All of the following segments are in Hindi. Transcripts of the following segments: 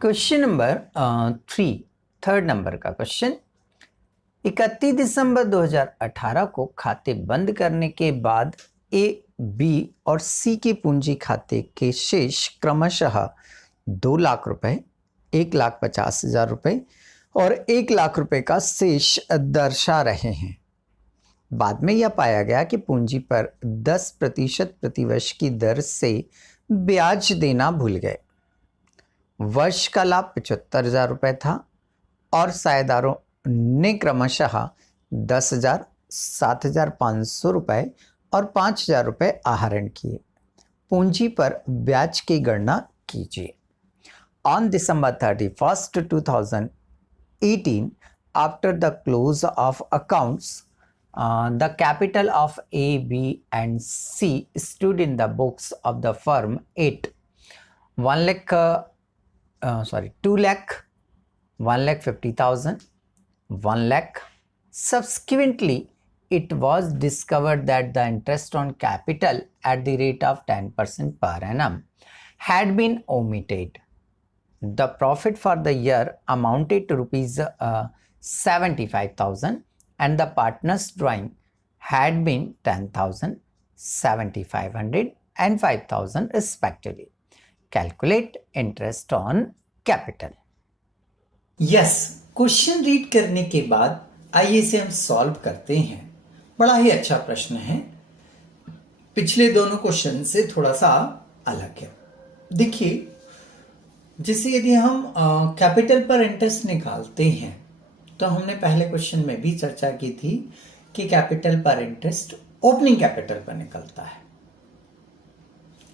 क्वेश्चन नंबर 3, थर्ड नंबर का क्वेश्चन। 31 दिसंबर 2018 को खाते बंद करने के बाद ए, बी और सी के पूंजी खाते के शेष क्रमशः 2 लाख रुपए, 1,50,000 रुपए और 1 लाख रुपए का शेष दर्शा रहे हैं। बाद में यह पाया गया कि पूंजी पर 10% प्रतिवर्ष की दर से ब्याज देना भूल गए। वर्ष का लाभ 75,000 रुपये था और साझेदारों ने क्रमशः 10,000, 7,500 रुपये और 5,000 रुपये आहरण किए। पूंजी पर ब्याज की गणना कीजिए। On December 31st, 2018, after the close of accounts, the capital of A, B and C stood in the books of the firm at 2 lakh, 1,50,000, 1 lakh. Subsequently, it was discovered that the interest on capital at the rate of 10% per annum had been omitted. The profit for the year amounted to rupees 75,000 and the partners' drawing had been 10,000, 7,500 and 5,000 respectively. Calculate interest on capital. Yes, question read करने के बाद आइए इसे हम सॉल्व करते हैं। बड़ा ही अच्छा प्रश्न है, पिछले दोनों क्वेश्चन से थोड़ा सा अलग है। देखिए, जैसे यदि हम कैपिटल पर इंटरेस्ट निकालते हैं तो हमने पहले क्वेश्चन में भी चर्चा की थी कि कैपिटल पर इंटरेस्ट ओपनिंग कैपिटल पर निकलता है।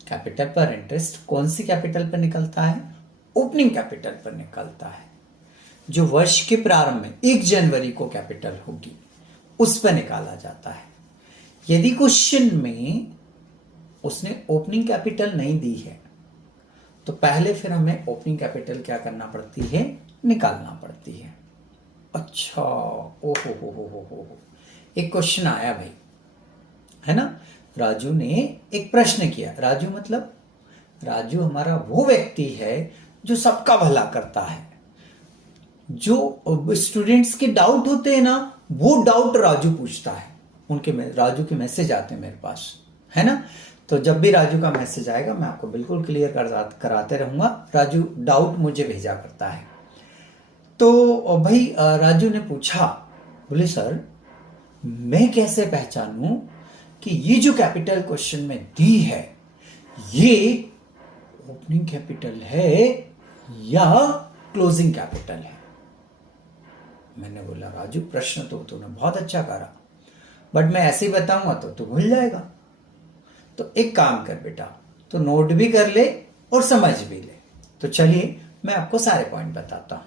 कैपिटल पर इंटरेस्ट कौन सी कैपिटल पर निकलता है? ओपनिंग कैपिटल पर निकलता है, जो वर्ष के प्रारंभ में 1 जनवरी को कैपिटल होगी उस पर निकाला जाता है। यदि क्वेश्चन में उसने ओपनिंग कैपिटल नहीं दी है तो पहले फिर हमें ओपनिंग कैपिटल क्या करना पड़ती है? निकालना पड़ती है। अच्छा, ओहो हो, एक क्वेश्चन आया भाई, है ना। राजू ने एक प्रश्न किया। राजू मतलब राजू हमारा वो व्यक्ति है जो सबका भला करता है। जो स्टूडेंट्स के डाउट होते हैं ना, वो डाउट राजू पूछता है। राजू के मैसेज आते हैं मेरे पास, है ना। तो जब भी राजू का मैसेज आएगा मैं आपको बिल्कुल क्लियर कराते रहूंगा। राजू डाउट मुझे भेजा करता है। तो भाई राजू ने पूछा, बोले सर मैं कैसे पहचानूं कि ये जो कैपिटल क्वेश्चन में दी है ये ओपनिंग कैपिटल है या क्लोजिंग कैपिटल है? मैंने बोला राजू प्रश्न तो तूने बहुत अच्छा करा, बट मैं ऐसे ही बताऊंगा तो तू भूल जाएगा। तो एक काम कर बेटा, तो नोट भी कर ले और समझ भी ले। तो चलिए मैं आपको सारे पॉइंट बताता हूं।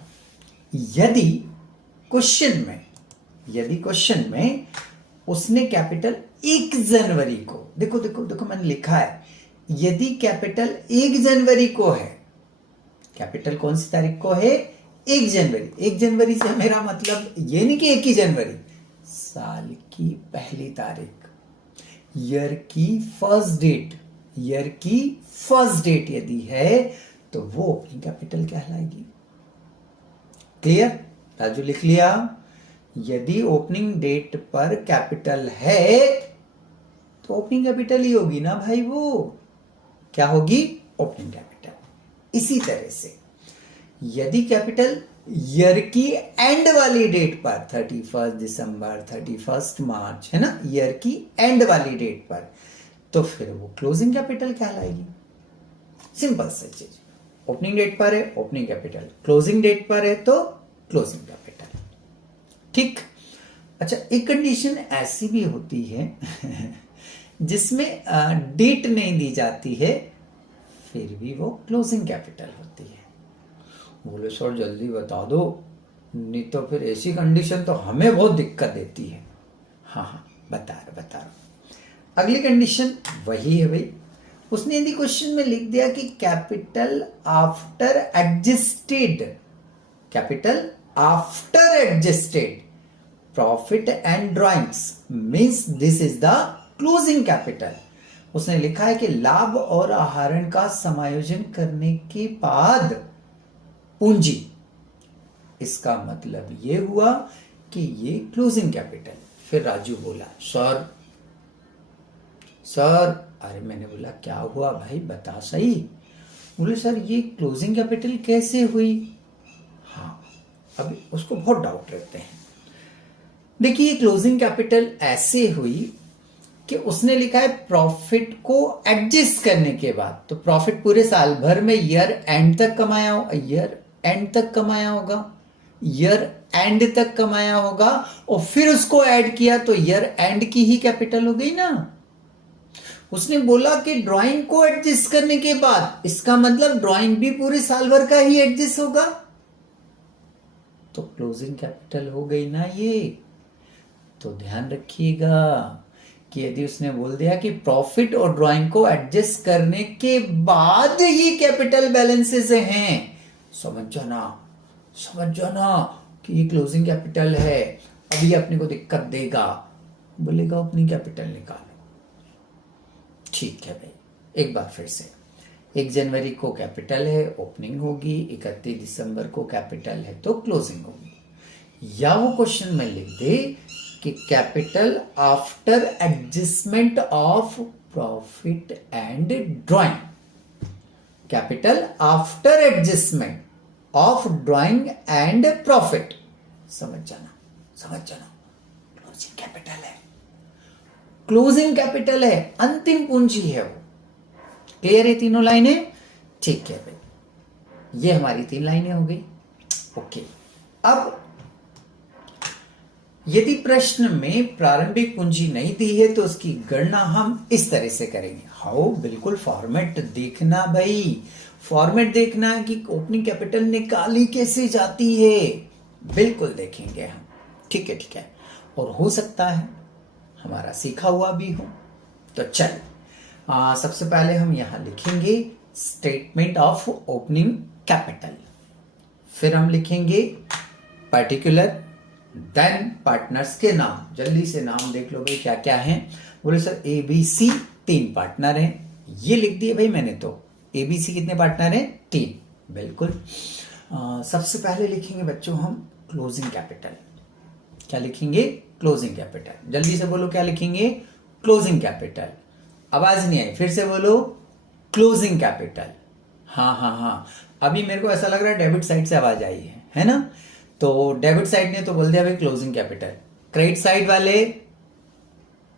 यदि क्वेश्चन में उसने कैपिटल 1 जनवरी को, देखो मैंने लिखा है, यदि कैपिटल 1 जनवरी को है, कैपिटल कौन सी तारीख को है? 1 जनवरी। 1 जनवरी से मेरा मतलब ये नहीं कि 1 ही जनवरी, साल की पहली तारीख, ईयर की फर्स्ट डेट यदि है तो वो ओपनिंग कैपिटल कहलाएगी। क्लियर? राजू लिख लिया। यदि ओपनिंग डेट पर कैपिटल है तो ओपनिंग कैपिटल ही होगी ना भाई। वो क्या होगी? Opening capital. इसी तरह से यदि कैपिटल ईयर की एंड वाली डेट पर 31 दिसंबर, 31 मार्च, है ना, ईयर की एंड वाली डेट पर, तो फिर वो क्लोजिंग कैपिटल कहलाएगी। सिंपल सी चीज। ओपनिंग डेट पर है ओपनिंग कैपिटल, क्लोजिंग डेट पर है तो क्लोजिंग कैपिटल। ठीक। अच्छा, एक कंडीशन ऐसी भी होती है जिसमें डेट नहीं दी जाती है फिर भी वो क्लोजिंग कैपिटल होती है। बोले सर जल्दी बता दो, नहीं तो फिर ऐसी कंडीशन तो हमें बहुत दिक्कत देती है। हाँ, बता रहा। अगली कंडीशन वही है भाई। उसने यदि क्वेश्चन में लिख दिया कि capital after adjusted profit and drawings means this is the closing capital. उसने लिखा है कि लाभ और आहरण का समायोजन करने के बाद पूंजी। इसका मतलब ये हुआ कि ये क्लोजिंग कैपिटल। फिर राजू बोला सर सर, अरे मैंने बोला क्या हुआ भाई बता सही। बोले सर ये क्लोजिंग कैपिटल कैसे हुई। हाँ, अभी उसको बहुत डाउट रहते हैं। देखिए क्लोजिंग कैपिटल ऐसे हुई कि उसने लिखा है प्रॉफिट को एडजस्ट करने के बाद, तो प्रॉफिट पूरे साल भर में ईयर एंड तक कमाया हो, ईयर एंड तक कमाया होगा, ईयर एंड तक कमाया होगा, और फिर उसको ऐड किया तो ईयर एंड की ही कैपिटल हो गई ना। उसने बोला कि ड्राइंग को एडजस्ट करने के बाद, इसका मतलब ड्राइंग भी पूरे साल भर का ही एडजस्ट होगा, तो क्लोजिंग कैपिटल हो गई ना ये। तो ध्यान रखिएगा कि यदि उसने बोल दिया कि प्रॉफिट और ड्राइंग को एडजस्ट करने के बाद ये कैपिटल बैलेंसेस हैं, समझ जाना कि ये क्लोजिंग कैपिटल है। अभी अपने को दिक्कत देगा, बोलेगा ओपनिंग कैपिटल निकालो। ठीक है भाई, एक बार फिर से, 1 जनवरी को कैपिटल है ओपनिंग होगी, 31 दिसंबर को कैपिटल है तो क्लोजिंग होगी। या वो क्वेश्चन में लिख दे कि capital after adjustment of profit and drawing, capital after adjustment of drawing and profit. समझ जाना क्लोजिंग कैपिटल है, क्लोजिंग कैपिटल है, अंतिम पूंजी है वो। क्लियर है तीनों लाइनें? ठीक है भाई, ये हमारी 3 लाइनें हो गई। ओके, अब यदि प्रश्न में प्रारंभिक पूंजी नहीं दी है तो उसकी गणना हम इस तरह से करेंगे। हाउ? बिल्कुल फॉर्मेट देखना भाई, फॉर्मेट देखना है कि ओपनिंग कैपिटल निकाली कैसे जाती है, बिल्कुल देखेंगे हम। ठीक है, और हो सकता है हमारा सीखा हुआ भी हो। तो चल, सबसे पहले हम यहां लिखेंगे स्टेटमेंट ऑफ ओपनिंग कैपिटल, फिर हम लिखेंगे पर्टिकुलर, देन पार्टनर्स के नाम। जल्दी से नाम देख लो भाई क्या क्या है। बोले सर ABC 3 पार्टनर हैं, ये लिख दिए भाई मैंने। तो ABC कितने पार्टनर हैं? 3, बिल्कुल। सबसे पहले लिखेंगे बच्चों हम क्लोजिंग कैपिटल। क्या लिखेंगे? Closing capital. जल्दी से बोलो क्या लिखेंगे? Closing capital. आवाज नहीं आई, फिर से बोलो क्लोजिंग कैपिटल। हाँ, अभी मेरे को ऐसा लग रहा है डेबिट साइड से आवाज आई है ना? तो डेबिट साइड ने तो बोल दिया भाई क्लोजिंग कैपिटल, क्रेडिट साइड वाले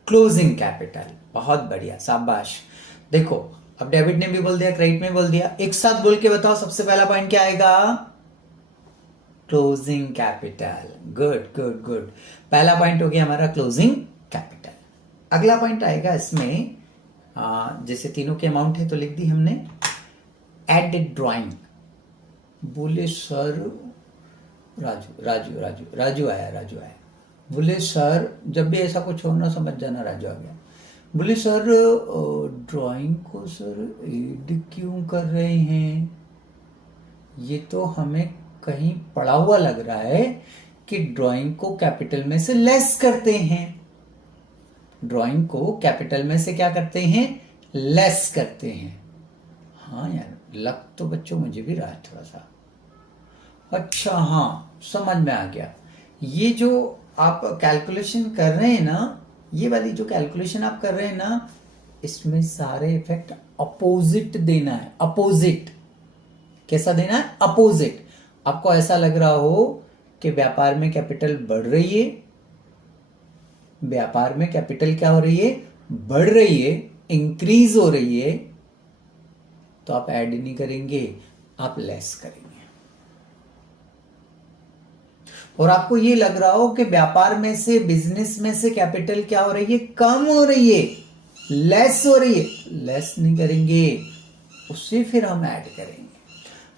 क्लोजिंग कैपिटल। बहुत बढ़िया, शाबाश। देखो अब डेबिट ने भी बोल दिया, क्रेडिट ने बोल दिया, एक साथ बोल के बताओ सबसे पहला पॉइंट क्या आएगा? Closing capital. गुड। पहला पॉइंट हो गया हमारा क्लोजिंग कैपिटल। अगला पॉइंट आएगा इसमें, जैसे तीनों के अमाउंट है तो लिख दी हमने एड ड्राइंग। बोले सर राजू आया। बोले सर, जब भी ऐसा कुछ हो ना समझ जाना राजू आ गया। बोले सर ड्राइंग को सर एड क्यों कर रहे हैं? ये तो हमें कहीं पढ़ा हुआ लग रहा है कि ड्राइंग को कैपिटल में से लेस करते हैं। ड्राइंग को कैपिटल में से क्या करते हैं? लेस करते हैं। हाँ यार, लग तो बच्चों मुझे भी रहा है थोड़ा सा। अच्छा हाँ, समझ में आ गया। ये जो आप कैलकुलेशन कर रहे हैं ना, ये वाली जो कैलकुलेशन आप कर रहे हैं ना, इसमें सारे इफेक्ट अपोजिट देना है। अपोजिट कैसा देना है? अपोजिट। आपको ऐसा लग रहा हो कि व्यापार में कैपिटल बढ़ रही है, व्यापार में कैपिटल क्या हो रही है? बढ़ रही है, इंक्रीज हो रही है, तो आप ऐड नहीं करेंगे, आप लेस करेंगे। और आपको ये लग रहा हो कि व्यापार में से, बिजनेस में से कैपिटल क्या हो रही है? कम हो रही है, लेस हो रही है, लेस नहीं करेंगे, उससे फिर हम ऐड करेंगे।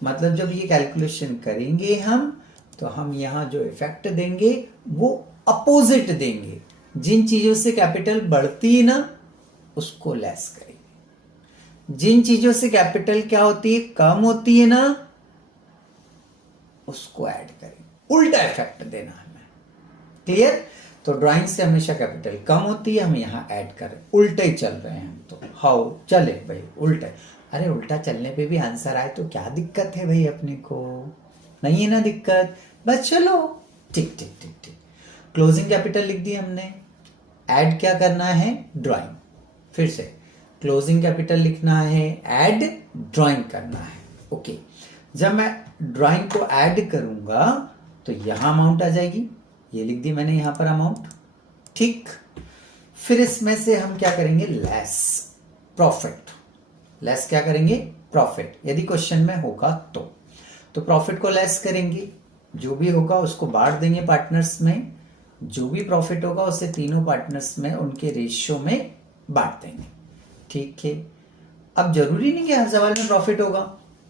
मतलब जब ये कैलकुलेशन करेंगे हम, तो हम यहां जो इफेक्ट देंगे वो अपोजिट देंगे। जिन चीजों से कैपिटल बढ़ती है ना, उसको लेस करेंगे। जिन चीजों से कैपिटल क्या होती है? कम होती है ना, उसको ऐड करेंगे। उल्टा इफेक्ट देना हमें। क्लियर? तो ड्राइंग से हमेशा कैपिटल कम होती है, हम यहां ऐड करें। उल्टे ही चल रहे हैं हम तो। हाउ? चले भाई उल्टे। अरे उल्टा चलने पे भी आंसर आए तो क्या दिक्कत है भाई अपने को? नहीं है ना दिक्कत, बस चलो ठीक ठीक ठीक ठीक। क्लोजिंग कैपिटल लिख दी हमने, ऐड क्या करना है, ड्राइंग। फिर से क्लोजिंग कैपिटल लिखना है, ऐड ड्राइंग करना है। ओके, जब मैं ड्राइंग को ऐड करूंगा तो यहां अमाउंट आ जाएगी, ये लिख दी मैंने यहां पर अमाउंट, ठीक। फिर इसमें से हम क्या करेंगे, लेस प्रॉफिट। लेस क्या करेंगे, प्रॉफिट, यदि क्वेश्चन में होगा तो प्रॉफिट को लेस करेंगे, जो भी होगा उसको बांट देंगे पार्टनर्स में, जो भी प्रॉफिट होगा उसे तीनों पार्टनर्स में उनके रेशियो में बांट देंगे, ठीक है। अब जरूरी नहीं कि हर सवाल में प्रॉफिट होगा,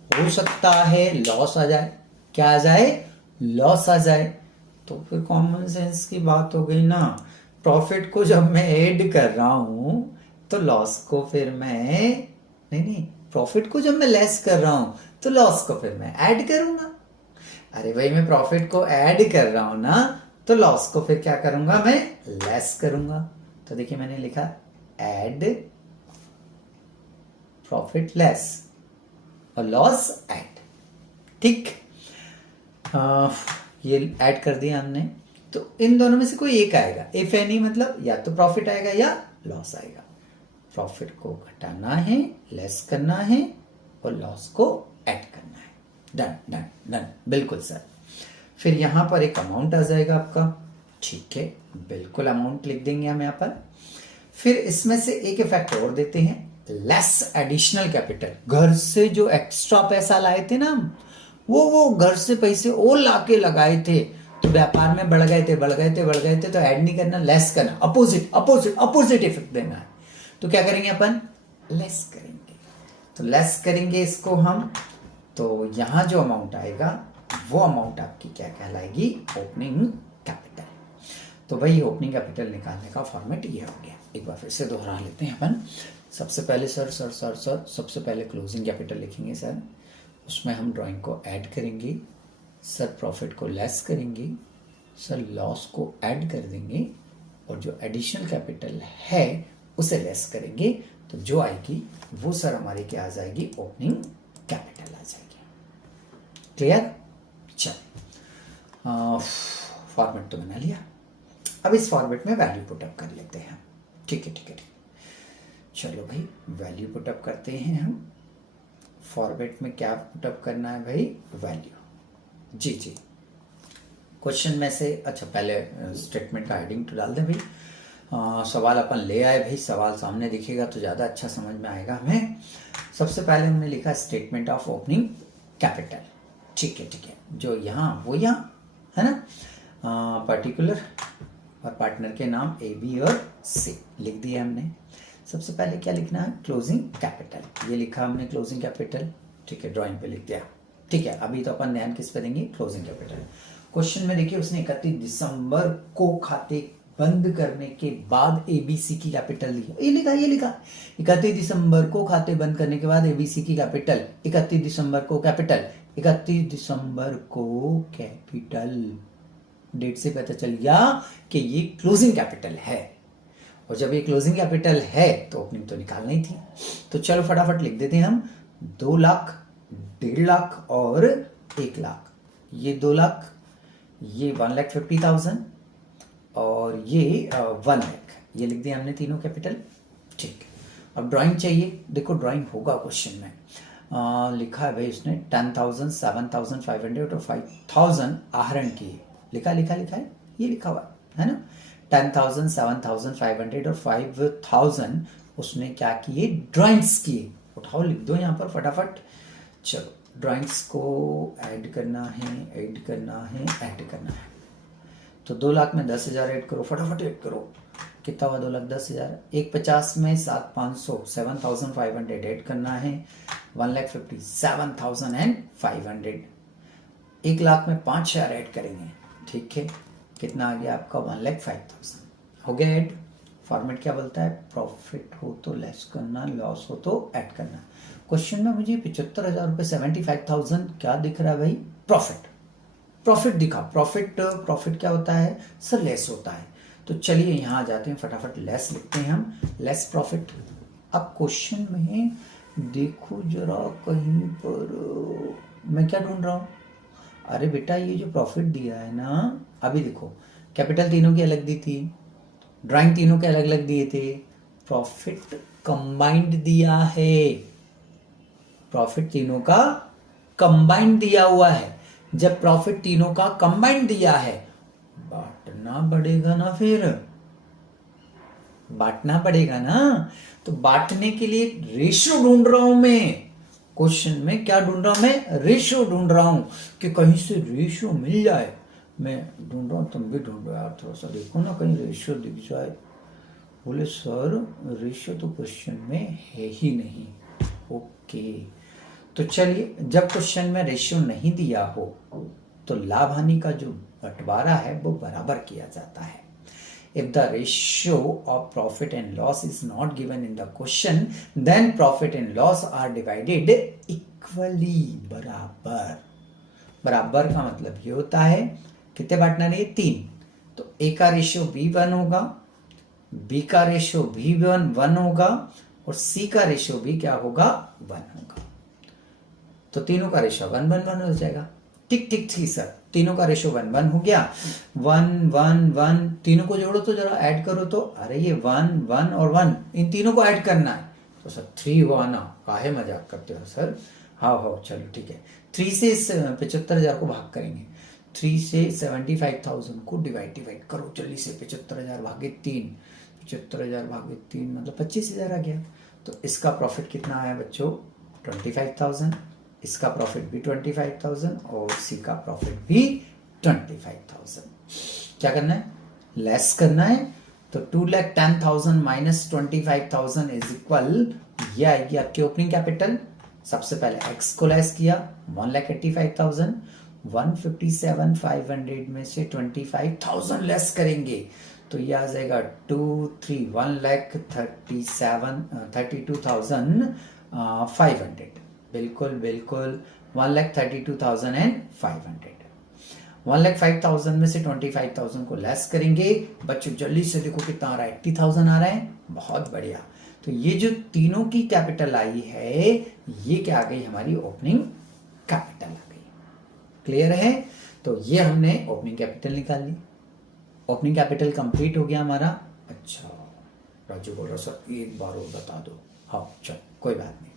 हो सकता है लॉस आ जाए, क्या आ जाए, लॉस आ जाए, तो फिर कॉमन सेंस की बात हो गई ना। प्रॉफिट को जब मैं ऐड कर रहा हूं तो लॉस को फिर मैं नहीं, प्रॉफिट को जब मैं लेस कर रहा हूं तो लॉस को फिर मैं ऐड करूंगा। अरे भाई, मैं प्रॉफिट को ऐड कर रहा हूं ना, तो लॉस को फिर क्या करूंगा, मैं लेस करूंगा। तो देखिए मैंने लिखा ऐड प्रॉफिट लेस और लॉस ऐड, ठीक। ये ऐड कर दिया हमने, तो इन दोनों में से कोई एक आएगा, इफ एनी, मतलब या तो प्रॉफिट आएगा या लॉस आएगा। प्रॉफिट को घटाना है, लेस करना है और लॉस को ऐड करना है। डन डन डन, बिल्कुल सर। फिर यहां पर एक अमाउंट आ जाएगा आपका, ठीक है, बिल्कुल अमाउंट लिख देंगे हम यहां पर। फिर इसमें से एक इफेक्ट और देते हैं, लेस एडिशनल कैपिटल। घर से जो एक्स्ट्रा पैसा लाए थे ना हम, वो घर से पैसे और लाके लगाए थे तो व्यापार में बढ़ गए थे, तो ऐड नहीं करना, लेस करना, अपोजिट इफेक्ट देना है। तो क्या करेंगे अपन, लेस करेंगे। तो लेस करेंगे इसको हम, तो यहां जो अमाउंट आएगा वो अमाउंट आपकी क्या कहलाएगी, ओपनिंग कैपिटल। तो भाई ओपनिंग कैपिटल निकालने का फॉर्मेट ये हो गया। एक बार फिर से दोहरा लेते हैं अपन। सबसे पहले सर सबसे पहले क्लोजिंग कैपिटल लिखेंगे सर, उसमें हम ड्राइंग को ऐड करेंगे सर, प्रॉफिट को लेस करेंगे सर, लॉस को ऐड कर देंगे और जो एडिशनल कैपिटल है उसे लेस करेंगे, तो जो आएगी वो सर हमारी क्या आ जाएगी, ओपनिंग कैपिटल आ जाएगी। क्लियर, चल फॉर्मेट तो बना लिया, अब इस फॉर्मेट में वैल्यू पुटअप कर लेते हैं, ठीक है। चलो भाई वैल्यू पुटअप करते हैं हम। फॉर्मेट में क्या पुटअप करना है भाई, वैल्यू। जी क्वेश्चन में से, अच्छा पहले स्टेटमेंट का हेडिंग तो डाल दें भाई। सवाल अपन ले आए भाई, सवाल सामने दिखेगा तो ज़्यादा अच्छा समझ में आएगा हमें। सबसे पहले हमने लिखा स्टेटमेंट ऑफ ओपनिंग कैपिटल, ठीक है, जो यहाँ वो यहाँ है ना, पर्टिकुलर और पार्टनर के नाम ए बी और सी लिख दिए हमने। सबसे पहले क्या लिखना है, क्लोजिंग कैपिटल, ये लिखा हमने क्लोजिंग कैपिटल, ठीक है, ड्राइंग पे लिख दिया, ठीक है। अभी तो अपन ध्यान किस पे देंगे, क्लोजिंग कैपिटल। क्वेश्चन में देखिए उसने 31 दिसंबर को खाते बंद करने के बाद एबीसी की कैपिटल ली, ये लिखा 31 दिसंबर को खाते बंद करने के बाद एबीसी की कैपिटल, 31 दिसंबर को कैपिटल, 31 दिसंबर को कैपिटल, डेट से पता चल गया कि ये क्लोजिंग कैपिटल है, और जब ये क्लोजिंग कैपिटल है तो ओपनिंग तो निकालना ही थी। तो चलो फटाफट लिख देते हैं हम, 2 लाख, 1.5 लाख और 1 लाख। ये 2 लाख, ये 1,50,000 और ये 1 लाख, ये लिख दिया हमने तीनों कैपिटल, ठीक। अब ड्राइंग चाहिए, देखो ड्राइंग होगा क्वेश्चन में, लिखा है भाई उसने 10,000, 7,500 और 5,000 आहरण किए, लिखा है, ये लिखा हुआ है ना, 10,000, 7,500 और 5,000 उसने क्या किए, ड्राइंग्स किए। उठाओ लिख दो यहाँ पर फटाफट। चलो ड्राइंग्स को ऐड करना है। तो 2 लाख में 10,000 ऐड करो, फटाफट ऐड करो, कितना हुआ, 2 लाख 10,000, 150 में 7,500, 7,500 ऐड करना है, 1,57,500, 1 लाख में 5,000 ऐड करेंगे, ठीक है, कितना आ गया आपका, 1,05,000 हो गया ऐड। फॉर्मेट क्या बोलता है, प्रॉफिट हो तो लेस करना, लॉस हो तो ऐड करना। क्वेश्चन में मुझे 75,000 रुपये, 75,000 क्या दिख रहा है भाई, प्रॉफिट दिखा, प्रॉफिट क्या होता है सर, लेस होता है। तो चलिए यहाँ आ जाते हैं, फटाफट लेस लिखते हैं हम, लेस प्रॉफिट। अब क्वेश्चन में देखो जरा, कहीं पर मैं क्या ढूंढ रहा हूँ, अरे बेटा ये जो प्रॉफिट दिया है ना, अभी देखो कैपिटल तीनों की अलग दी थी, ड्राइंग तीनों के अलग अलग दिए थे, प्रॉफिट कंबाइंड दिया है, प्रॉफिट तीनों का कंबाइंड दिया हुआ है। जब प्रॉफिट तीनों का कंबाइंड दिया है, बांटना पड़ेगा ना, फिर बांटना पड़ेगा ना। तो बांटने के लिए रेशियो ढूंढ रहा हूं मैं, क्वेश्चन में क्या ढूंढ रहा हूं मैं, रेशियो ढूंढ रहा हूं कि कहीं से रेशियो मिल जाए। मैं ढूंढ रहा हूं, तुम भी ढूंढो यार, थोड़ा सा देखो ना कहीं रेशियो दिख जाए। बोले सर रेशियो तो क्वेश्चन में है ही नहीं। ओके, तो चलिए, जब क्वेश्चन में रेशियो नहीं दिया हो तो लाभ हानि का जो बंटवारा है वो बराबर किया जाता है। If the ratio of profit and loss is not given in the question, then profit and loss are divided equally, बराबर। बराबर का मतलब ये होता है कितने बांटना नहीं, 3। तो A का रेशियो B1 होगा, B का रेशियो B1 होगा और C का रेशियो भी क्या होगा, 1 होगा। तो तीनों का रेशियो 1-1-1 हो जाएगा। ठीक ठीक ठीक सर, तीनों का रेशियो 1-1 हो गया। 1-1-1 तीनों को जोड़ो तो जरा ऐड करो तो, अरे ये 1-1 और 1 इन तीनों को ऐड करना है। तो सर 3 हुआ ना, काहे मजाक करते हो सर। हाँ चलो ठीक है, 3 से 75,000 को भाग करेंगे, 3 से 75,000 को डिवाइड करो जल्दी से। 75,000 भागे 3, 75,000 भागे 3 मतलब 25,000 आ गया। तो इसका प्रॉफिट कितना आया बच्चों, 25,000। इसका प्रॉफिट भी 25,000 और सी का प्रॉफिट भी 25,000। क्या करना है, लेस करना है। तो 2,10,000 माइनस 25,000 इज इक्वल, ये आएगी आपकी ओपनिंग कैपिटल। सबसे पहले एक्स को लेस किया, 1,85,000, 157,500 में से 25,000 लेस करेंगे तो ये आ जाएगा 1,32,500। बिल्कुल बिल्कुल 1,32,500। 1,05,000 में से 25,000 को लेस करेंगे। बच्चों जल्दी से देखो कितना आ रहा है, 80,000 आ रहा है, बहुत बढ़िया। तो ये जो तीनों की कैपिटल आई है, ये क्या आ गई, हमारी ओपनिंग कैपिटल आ गई। क्लियर है। तो ये हमने ओपनिंग कैपिटल निकाल ली, ओपनिंग कैपिटल कंप्लीट हो गया हमारा। अच्छा राजू बोल रहा सर एक बार और बता दो। हाँ चलो कोई बात नहीं।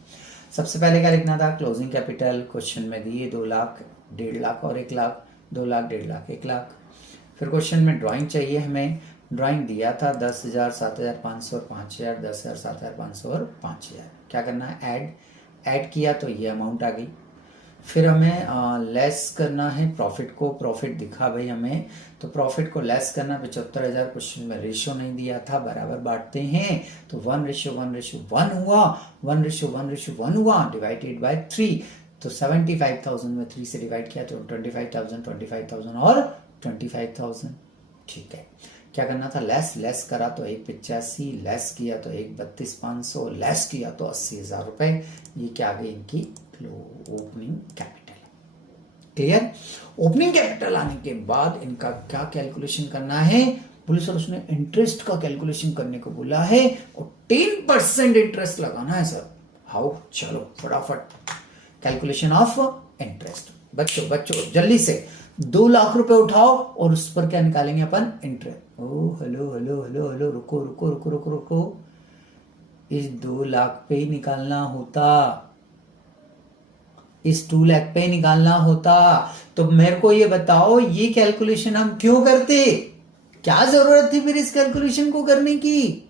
सबसे पहले क्या लिखना था, क्लोजिंग कैपिटल। क्वेश्चन में दिए 2 लाख, 1.5 लाख और 1 लाख, 2 लाख, 1.5 लाख, 1 लाख। फिर क्वेश्चन में ड्राइंग चाहिए हमें, ड्राइंग दिया था 10,000, 7,500 और 5,000, 10,000, 7,500 और 5,000। क्या करना है, ऐड किया तो ये अमाउंट आ गई। फिर हमें लेस करना है प्रॉफिट को, प्रॉफिट दिखा भाई हमें, तो प्रॉफिट को लेस करना 75,000। क्वेश्चन में रेशियो नहीं दिया था, बराबर बांटते हैं तो 1:1:1 हुआ, 1:1:1 हुआ डिवाइडेड बाय 3। तो 75,000 में 3 से डिवाइड किया तो 25,000, 25,000 और 25,000। ठीक है, क्या करना था, लेस करा तो 1,85, लेस किया तो 1,32,500, लेस किया तो 80,000 रुपए। ये क्या आ गई इनकी opening capital. Clear. Opening capital आने के बाद इनका क्या कैलकुलेशन करना है, बोले सर उसने इंटरेस्ट का कैलकुलेशन करने को बोला है और 10% इंटरेस्ट लगाना है सर। हाउ, चलो फटाफट कैलकुलेशन ऑफ इंटरेस्ट। बच्चों जल्दी से 2 लाख रुपए उठाओ और उस पर क्या निकालेंगे अपन, इंटरेस्ट। ओ हेलो रुको, इस 2 लाख पे ही निकालना होता, इस 2 लाख पे निकालना होता। तो मेरे को ये बताओ ये कैलकुलेशन हम क्यों करते, क्या जरूरत थी फिर इस कैलकुलेशन को करने की।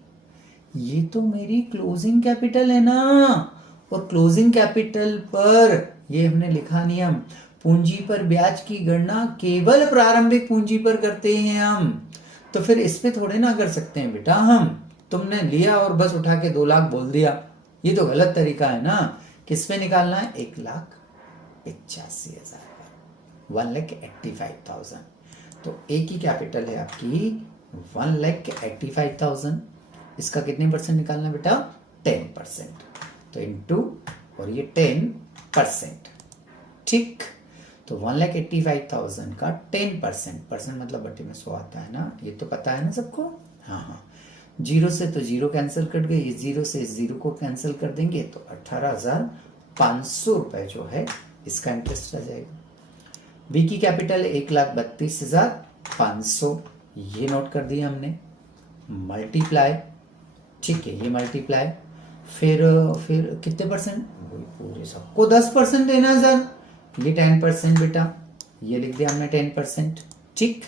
ये तो मेरी क्लोजिंग कैपिटल है ना, और क्लोजिंग कैपिटल पर ये हमने लिखा नियम, पूंजी पर ब्याज की गणना केवल प्रारंभिक पूंजी पर करते हैं हम। तो फिर इस पे थोड़े ना कर सकते हैं बेटा हम, तुमने लिया और बस उठा के 2 लाख बोल दिया, ये तो गलत तरीका है ना। किस पे निकालना है, 1,85,000 पर, 1,85,000। तो एक ही कैपिटल है आपकी 1,85,000, इसका कितने परसेंट निकालना बेटा, 10%। तो इनटू और ये 10%, ठीक। तो 1,85,000 का 10%, परसेंट मतलब बट्टे में 100 आता है ना, ये तो पता है ना सबको। हाँ, जीरो से तो जीरो कैंसिल कर गए, जीरो से जीरो को कैंसिल कर देंगे तो 18,500 रुपए जो है इसका इंटरेस्ट आ जाएगा। बी की कैपिटल 1,32,500, ये नोट कर दिया हमने, मल्टीप्लाई, ठीक है, ये मल्टीप्लाई, फिर कितने परसेंट, पूरे सबको 10% देना है सर, ये 10% बेटा, ये लिख दिया हमने 10%, ठीक।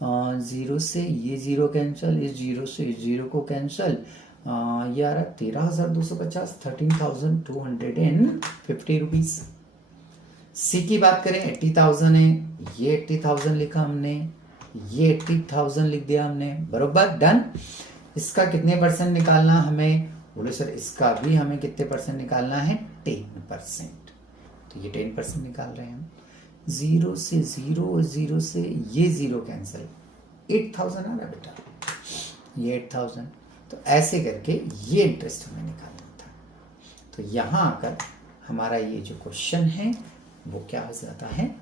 0 से ये 0 कैंसिल, इस 0 से इस 0 को कैंसिल, ये आ रहा 13,250, 13,250 रुपीज। सी की बात करें 80,000 है, ये 80,000 लिखा हमने, ये 80,000 लिख दिया हमने, बरोबर, डन। इसका कितने परसेंट निकालना हमें, बोले सर इसका भी हमें कितने परसेंट निकालना है, 10%, तो ये 10% निकाल रहे हैं हम। 0 से 0 और 0 से ये 0 कैंसिल, 8,000 आ रहा बेटा, ये 8,000, तो ऐसे करके ये इंटरेस्ट हमें निकालना था। तो यहाँ आकर हमारा ये जो क्वेश्चन है वो क्या हो जाता है,